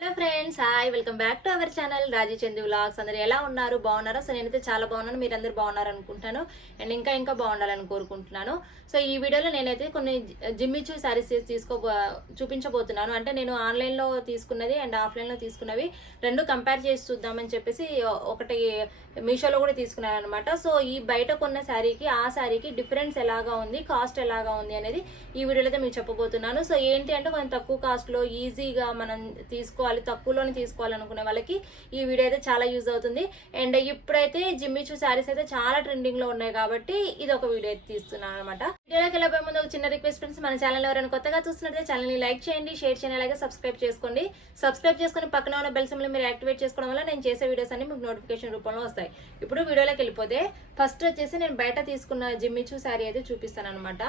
Hello friends hi welcome back to our channel Raji Chandu vlogs అందరు ఎలా ఉన్నారు? బాగున్నారా? సో నేనైతే చాలా బాగున్నాను. మీరందరూ బాగున్నారు అనుకుంటాను. అండ్ ఇంకా ఇంకా బాగుండాలని కోరుకుంటున్నాను. సో ఈ వీడియోలో నేనైతే కొన్ని జిమ్మిచూ శారీస్ తీసుకో చూపించబోతున్నాను. అంటే నేను ఆన్లైన్లో తీసుకున్నది అండ్ ఆఫ్లైన్లో తీసుకున్నవి రెండు కంపేర్ చేసి చూద్దామని చెప్పేసి ఒకటి మీషోలో కూడా తీసుకున్నాను అనమాట సో ఈ బయట కొన్న శారీకి ఆ శారీకి డిఫరెన్స్ ఎలాగా ఉంది? కాస్ట్ ఎలాగా ఉంది అనేది ఈ వీడియోలో అయితే మీకు చెప్పబోతున్నాను. సో ఏంటి అంటే కొంచెం తక్కువ కాస్ట్లో ఈజీగా మనం తీసుకో తీసుకోవాలి తక్కువలోనే తీసుకోవాలనుకునే వాళ్ళకి ఈ వీడియో అయితే చాలా యూజ్ అవుతుంది. అండ్ ఇప్పుడైతే జిమ్మిచూ శారీస్ అయితే చాలా ట్రెండింగ్లో ఉన్నాయి కాబట్టి ఇది ఒక వీడియో అయితే తీస్తున్నాను అనమాట. వీడియోలోకి వెళ్ళబోయే ముందు ఒక చిన్న రిక్వెస్ట్ ఫ్రెండ్స్ మన ఛానల్ ఎవరైనా కొత్తగా చూస్తున్నట్లయితే ఛానల్ని లైక్ చేయండి షేర్ చేయండి అలాగే సబ్స్క్రైబ్ చేసుకోండి. సబ్స్క్రైబ్ చేసుకుని పక్కన ఉన్న బెల్ మీరు యాక్టివేట్ చేసుకోవడం వల్ల నేను చేసే వీడియోస్ అన్ని మీకు నోటిఫికేషన్ రూపంలో వస్తాయి. ఇప్పుడు వీడియోలోకి వెళ్ళిపోతే ఫస్ట్ వచ్చేసి నేను బయట తీసుకున్న జిమ్మిచూ శారీ అయితే చూపిస్తాను అనమాట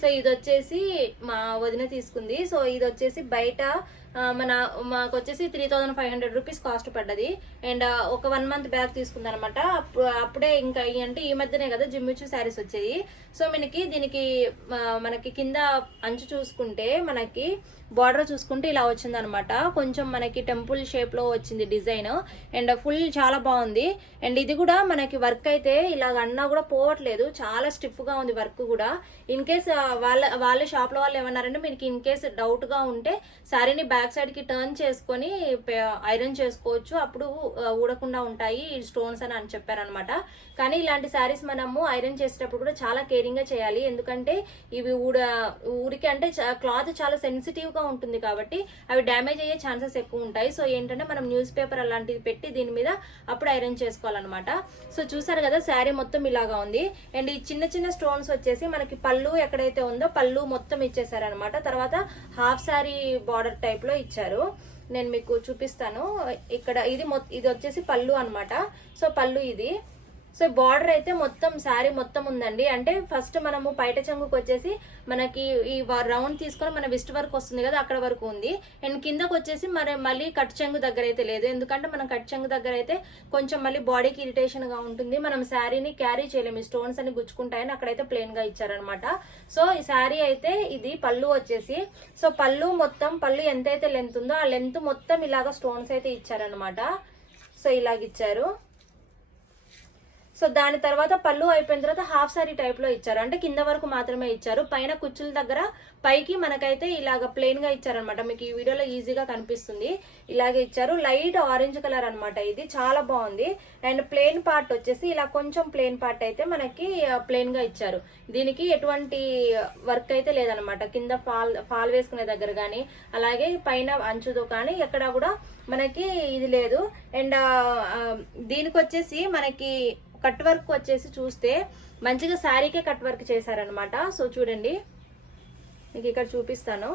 సో ఇది వచ్చేసి మా వదిన తీసుకుంది. సో ఇది వచ్చేసి బయట మన మాకు వచ్చేసి three thousand five hundred rupees cost పడ్డది అండ్ ఒక వన్ మంత్ బ్యాగ్ తీసుకుందనమాట. అనమాట అప్పుడే ఇంకా అంటే ఈ మధ్యనే కదా జిమ్మిచూ శారీస్ వచ్చాయి. సో మనకి దీనికి మనకి కింద అంచు చూసుకుంటే మనకి బార్డర్ చూసుకుంటే ఇలా వచ్చిందనమాట. కొంచెం మనకి టెంపుల్ షేప్లో వచ్చింది డిజైన్ అండ్ ఫుల్ చాలా బాగుంది. అండ్ ఇది కూడా మనకి వర్క్ అయితే ఇలాగ అన్నా కూడా పోవట్లేదు. చాలా స్టిఫ్గా ఉంది వర్క్ కూడా. ఇన్ కేస్ వాళ్ళ వాళ్ళ షాప్లో వాళ్ళు ఏమన్నారంటే మీకు ఇన్ కేస్ డౌట్గా ఉంటే శారీని బ్యాక్ సైడ్కి టర్న్ చేసుకొని ఐరన్ చేసుకోవచ్చు. అప్పుడు ఊడకుండా ఉంటాయి స్టోన్స్ అని అని చెప్పారనమాట కానీ ఇలాంటి శారీస్ మనము ఐరన్ చేసేటప్పుడు కూడా చాలా కేరింగ్గా చేయాలి. ఎందుకంటే ఇవి ఊడ ఊరికి అంటే క్లాత్ చాలా సెన్సిటివ్గా ఉంటుంది కాబట్టి అవి డ్యామేజ్ అయ్యే ఛాన్సెస్ ఎక్కువ ఉంటాయి. సో ఏంటంటే మనం న్యూస్ పేపర్ అలాంటిది పెట్టి దీని మీద అప్పుడు ఐరన్ చేసుకోవాలన్నమాట. సో చూసారు కదా శారీ మొత్తం ఇలాగా ఉంది. అండ్ ఈ చిన్న చిన్న స్టోన్స్ వచ్చేసి మనకి పళ్ళు ఎక్కడైతే ఉందో పళ్ళు మొత్తం ఇచ్చేసారనమాట తర్వాత హాఫ్ శారీ బార్డర్ టైప్లో లో ఇచ్చారు. నేను మీకు చూపిస్తాను. ఇక్కడ ఇది ఇది వచ్చేసి పళ్ళు అన్నమాట. సో పళ్ళు ఇది. సో బార్డర్ అయితే మొత్తం శారీ మొత్తం ఉందండి. అంటే ఫస్ట్ మనము పైట చెంగుకు వచ్చేసి మనకి ఈ రౌండ్ తీసుకొని మన విస్ట్ వరకు వస్తుంది కదా అక్కడ వరకు ఉంది. అండ్ కిందకు వచ్చేసి మరి మళ్ళీ కట్ చెంగు దగ్గర అయితే లేదు. ఎందుకంటే మనం కట్ చెంగు దగ్గర అయితే కొంచెం మళ్ళీ బాడీకి ఇరిటేషన్గా ఉంటుంది. మనం శారీని క్యారీ చేయలేము. ఈ స్టోన్స్ అని గుచ్చుకుంటాయని అక్కడైతే ప్లెయిన్గా ఇచ్చారనమాట సో ఈ శారీ అయితే ఇది పళ్ళు వచ్చేసి సో పళ్ళు మొత్తం పళ్ళు ఎంతైతే లెంత్ ఉందో ఆ లెంత్ మొత్తం ఇలాగ స్టోన్స్ అయితే ఇచ్చారనమాట సో ఇలాగ ఇచ్చారు. సో దాని తర్వాత పళ్ళు అయిపోయిన తర్వాత హాఫ్ సారీ టైప్లో ఇచ్చారు. అంటే కింద వరకు మాత్రమే ఇచ్చారు. పైన కుచ్చుల దగ్గర పైకి మనకైతే ఇలాగ ప్లెయిన్గా ఇచ్చారనమాట మీకు ఈ వీడియోలో ఈజీగా కనిపిస్తుంది. ఇలాగే ఇచ్చారు. లైట్ ఆరెంజ్ కలర్ అన్నమాట ఇది. చాలా బాగుంది. అండ్ ప్లెయిన్ పార్ట్ వచ్చేసి ఇలా కొంచెం ప్లెయిన్ పార్ట్ అయితే మనకి ప్లెయిన్గా ఇచ్చారు. దీనికి ఎటువంటి వర్క్ అయితే లేదనమాట కింద ఫాల్ ఫాల్ వేసుకునే దగ్గర కానీ అలాగే పైన అంచుతో కానీ ఎక్కడ కూడా మనకి ఇది లేదు. అండ్ దీనికి వచ్చేసి మనకి కట్ వర్క్ వచ్చేసి చూస్తే మంచిగా శారీకే కట్ వర్క్ చేశారనమాట సో చూడండి మీకు ఇక్కడ చూపిస్తాను.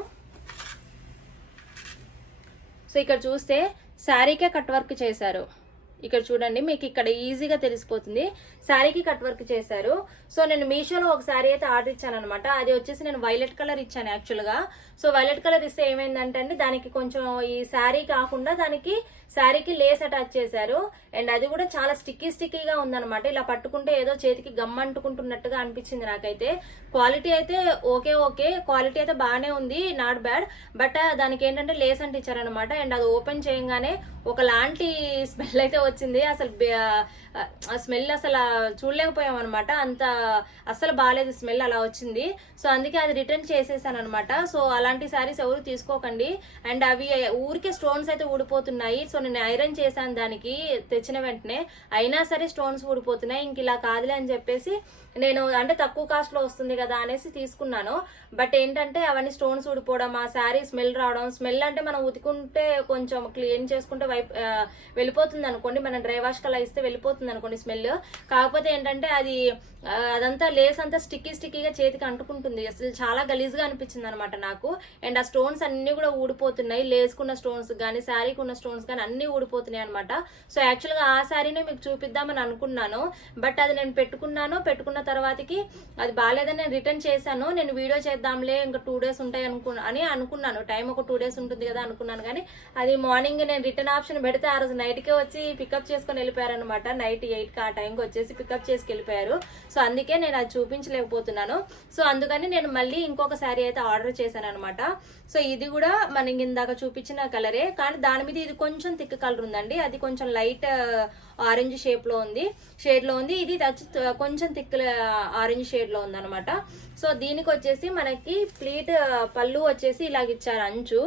సో ఇక్కడ చూస్తే శారీకే కట్ వర్క్ చేశారు. ఇక్కడ చూడండి మీకు ఇక్కడ ఈజీగా తెలిసిపోతుంది. శారీకి కట్ వర్క్ చేశారు. సో నేను మీషోలో ఒక శారీ అయితే ఆర్డర్ ఇచ్చాను అనమాట అది వచ్చేసి నేను వైలెట్ కలర్ ఇచ్చాను యాక్చువల్గా. సో వైలెట్ కలర్ ఇస్తే ఏమైందంటే అండి దానికి కొంచెం ఈ శారీ కాకుండా దానికి శారీకి లేస్ అటాచ్ చేశారు. అండ్ అది కూడా చాలా స్టిక్కీ స్టిక్కీగా ఉందన్నమాట. ఇలా పట్టుకుంటే ఏదో చేతికి గమ్ అంటుకుంటున్నట్టుగా అనిపించింది నాకైతే. క్వాలిటీ అయితే ఓకే ఓకే క్వాలిటీ అయితే బాగానే ఉంది నాట్ బ్యాడ్ బట్ దానికి ఏంటంటే లేస్ అంటే ఇచ్చారనమాట అండ్ అది ఓపెన్ చేయగానే ఒకలాంటి స్మెల్ అయితే వచ్చింది. అసలు ఆ స్మెల్ అసలు చూడలేకపోయాం అనమాట అంత అస్సలు బాగాలేదు స్మెల్ అలా వచ్చింది. సో అందుకే అది రిటర్న్ చేసేసాను అనమాట సో అలాంటి శారీస్ ఎవరు తీసుకోకండి. అండ్ అవి ఊరికే స్టోన్స్ అయితే ఊడిపోతున్నాయి. సో నేను ఐరన్ చేశాను దానికి తెచ్చిన వెంటనే. అయినా సరే స్టోన్స్ ఊడిపోతున్నాయి. ఇంక ఇలా కాదులే అని చెప్పేసి నేను అంటే తక్కువ కాస్ట్లో వస్తుంది కదా అనేసి తీసుకున్నాను. బట్ ఏంటంటే అవన్నీ స్టోన్స్ ఊడిపోవడం ఆ శారీ స్మెల్ రావడం స్మెల్ అంటే మనం ఉతుకుంటే కొంచెం క్లీన్ చేసుకుంటే వైప్ వెళ్ళిపోతుంది అనుకోండి. మనం డ్రై వాష్ కలా ఇస్తే వెళ్ళిపోతుంది అనుకోండి స్మెల్. కాకపోతే ఏంటంటే అది అదంతా లేస్ అంతా స్టిక్కీ స్టిక్కీగా చేతికి అంటుకుంటుంది. అసలు చాలా గలీజ్గా అనిపించింది అనమాట నాకు. అండ్ ఆ స్టోన్స్ అన్ని కూడా ఊడిపోతున్నాయి. లేసుకున్న స్టోన్స్ కానీ శారీకి ఉన్న స్టోన్స్ కానీ అన్ని ఊడిపోతున్నాయి అనమాట సో యాక్చువల్గా ఆ శారీనే మీకు చూపిద్దామని అనుకున్నాను. బట్ అది నేను పెట్టుకున్నాను. పెట్టుకున్న తర్వాతకి అది బాగాలేదని నేను రిటర్న్ చేశాను. నేను వీడియో చేద్దాంలే ఇంకా టూ డేస్ ఉంటాయి అనుకు అని అనుకున్నాను. టైం ఒక టూ డేస్ ఉంటుంది కదా అనుకున్నాను. కానీ అది మార్నింగ్ నేను రిటర్న్ ఆప్షన్ పెడితే ఆ రోజు నైట్కే వచ్చి పికప్ చేసుకొని వెళ్ళిపోయారనమాట నైట్ ఎయిట్కి ఆ టైంకి వచ్చేసి పికప్ చేసుకు వెళ్ళిపోయారు సో అందుకే నేను అది చూపించలేకపోతున్నాను. సో అందుకని నేను మళ్ళీ ఇంకొక శారీ అయితే ఆర్డర్ చేశాను అనమాట సో ఇది కూడా మనకి ఇందాక చూపించిన కలరే. కానీ దాని మీద ఇది కొంచెం థిక్ కలర్ ఉందండి. అది కొంచెం లైట్ ఆరెంజ్ షేప్లో ఉంది. షేడ్లో ఉంది. ఇది వచ్చి కొంచెం థిక్ ఆరెంజ్ షేడ్లో ఉందనమాట ఉంది అనమాట సో దీనికి వచ్చేసి మనకి ప్లీట్ పళ్ళు వచ్చేసి ఇలాగ ఇచ్చారు అంచు.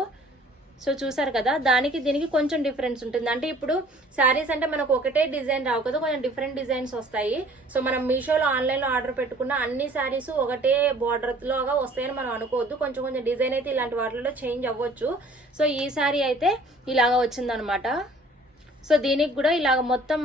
సో చూసారు కదా దానికి దీనికి కొంచెం డిఫరెన్స్ ఉంటుంది. అంటే ఇప్పుడు శారీస్ అంటే మనకు ఒకటే డిజైన్ రావు కదా కొంచెం డిఫరెంట్ డిజైన్స్ వస్తాయి. సో మనం మీషోలో ఆన్లైన్లో ఆర్డర్ పెట్టుకున్న అన్ని శారీస్ ఒకటే బార్డర్లోగా వస్తాయని మనం అనుకోవద్దు. కొంచెం కొంచెం డిజైన్ అయితే ఇలాంటి వాటిలో చేంజ్ అవ్వచ్చు. సో ఈ శారీ అయితే ఇలాగా వచ్చిందనమాట. సో దీనికి కూడా ఇలాగ మొత్తం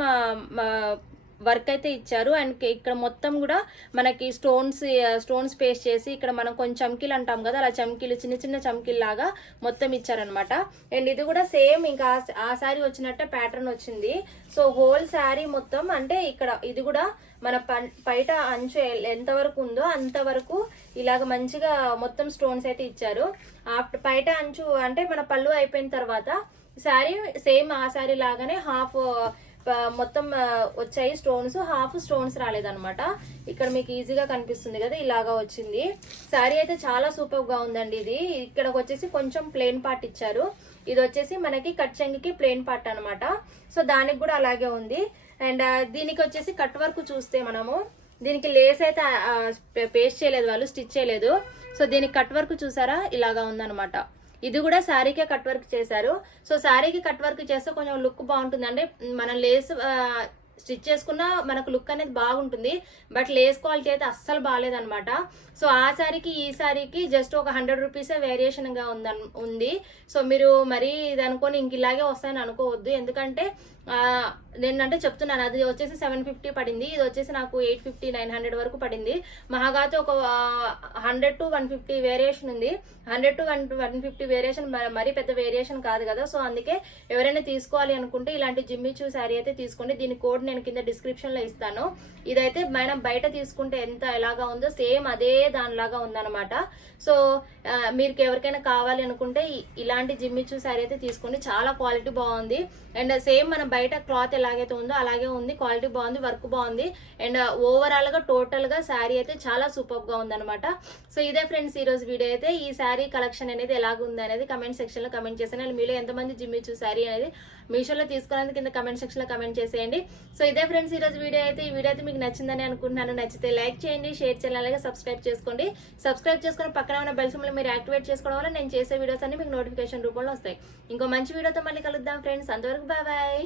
వర్క్ అయితే ఇచ్చారు. అండ్ ఇక్కడ మొత్తం కూడా మనకి స్టోన్స్ స్టోన్స్ పేస్ట్ చేసి ఇక్కడ మనం కొంచెం చమ్కీలు అంటాం కదా అలా చమ్కీలు చిన్న చిన్న చమ్కీలు లాగా మొత్తం ఇచ్చారనమాట. అండ్ ఇది కూడా సేమ్ ఇంకా ఆ- శారీ వచ్చినట్టే ప్యాటర్న్ వచ్చింది. సో హోల్ శారీ మొత్తం అంటే ఇక్కడ ఇది కూడా మన బయట అంచు ఎంతవరకు ఉందో అంతవరకు ఇలాగ మంచిగా మొత్తం స్టోన్స్ అయితే ఇచ్చారు. ఆఫ్టర్ బయట అంచు అంటే మన పళ్ళు అయిపోయిన తర్వాత శారీ సేమ్ ఆ శారీ లాగానే హాఫ్ మొత్తం వచ్చాయి స్టోన్స్ హాఫ్ స్టోన్స్ రాలేదనమాట ఇక్కడ మీకు ఈజీగా కనిపిస్తుంది కదా ఇలాగా వచ్చింది. శారీ అయితే చాలా సూపర్గా ఉందండి ఇది. ఇక్కడకు వచ్చేసి కొంచెం ప్లెయిన్ పార్ట్ ఇచ్చారు. ఇది వచ్చేసి మనకి కట్చంగికి ప్లెయిన్ పార్ట్ అనమాట సో దానికి కూడా అలాగే ఉంది. అండ్ దీనికి వచ్చేసి కట్ వర్క్ చూస్తే మనము దీనికి లేస్ అయితే పేస్ట్ చేయలేదు వాళ్ళు స్టిచ్ చేయలేదు. సో దీనికి కట్ వర్క్ చూసారా? ఇలాగా ఉందన్నమాట. ఇది కూడా శారీకే కట్ వర్క్ చేశారు. సో శారీకి కట్ వర్క్ చేస్తే కొంచెం లుక్ బాగుంటుంది. అంటే మనం లేస్ స్టిచ్ చేసుకున్న మనకు లుక్ అనేది బాగుంటుంది. బట్ లేస్ క్వాలిటీ అయితే అస్సలు బాగాలేదనమాట సో ఆ శారీకి ఈ శారీకి జస్ట్ ఒక హండ్రెడ్ రూపీసే వేరియేషన్గా ఉందన్ ఉంది. సో మీరు మరీ ఇది అనుకొని ఇంక ఇలాగే వస్తాయని అనుకోవద్దు. ఎందుకంటే నేనంటే నేను అంటే చెప్తున్నాను అది వచ్చేసి సెవెన్ ఫిఫ్టీ పడింది ఇది వచ్చేసి నాకు ఎయిట్ ఫిఫ్టీ నైన్ హండ్రెడ్ వరకు పడింది. మహాగాతో ఒక hundred to one fifty variation ఉంది. Hundred to one one fifty variation మరీ పెద్ద వేరియేషన్ కాదు కదా సో అందుకే ఎవరైనా తీసుకోవాలి అనుకుంటే ఇలాంటి జిమ్మిచూ శారీ అయితే తీసుకోండి. దీని కోడ్ నేను కింద డిస్క్రిప్షన్లో ఇస్తాను. ఇదైతే మనం బయట తీసుకుంటే ఎంత ఎలాగా ఉందో సేమ్ అదే దానిలాగా ఉందన్నమాట. సో మీరు ఎవరికైనా కావాలి అనుకుంటే ఇలాంటి ఇలాంటి జిమ్మిచూ శారీ అయితే తీసుకోండి. చాలా క్వాలిటీ బాగుంది. అండ్ సేమ్ మనం బయట క్లాత్ ఎలాగైతే ఉందో అలాగే ఉంది. క్వాలిటీ బాగుంది వర్క్ బాగుంది. అండ్ uh, ఓవరాల్గా టోటల్గా శారీ అయితే చాలా సూపర్గా ఉందన్నమాట. సో ఇదే ఫ్రెండ్స్ ఈరోజు వీడియో అయితే. ఈ శారీ కలెక్షన్ అనేది ఎలాగ ఉంది అనేది కమెంట్ సెక్షన్లో కమెంట్ చేసాను అండ్ మీలో ఎంతమంది జిమ్మిచూ శారీ అనేది మీషోలో తీసుకోవడానికి కింద కమెంట్ సెక్షన్లో కమెంట్ చేసేయండి. సో ఇదే ఫ్రెండ్స్ ఈరోజు వీడియో అయితే. ఈ వీడియో అయితే మీకు నచ్చిందని అనుకుంటున్నాను. నచ్చితే లైక్ చేయండి షేర్ చేయాలి అలాగే సబ్స్క్రైబ్ చేసుకోండి. సబ్స్క్రైబ్ చేసుకుని పక్కన ఉన్న బెల్ సింబల్ మీరు యాక్టివేట్ చేసుకోవడం వల్ల నేను చేసే వీడియోస్ అన్ని మీకు నోటిఫికేషన్ రూపంలో వస్తాయి. ఇంకో మంచి వీడియోతో మళ్ళీ కలుద్దాం ఫ్రెండ్స్. అంతవరకు బాయ్ బాయ్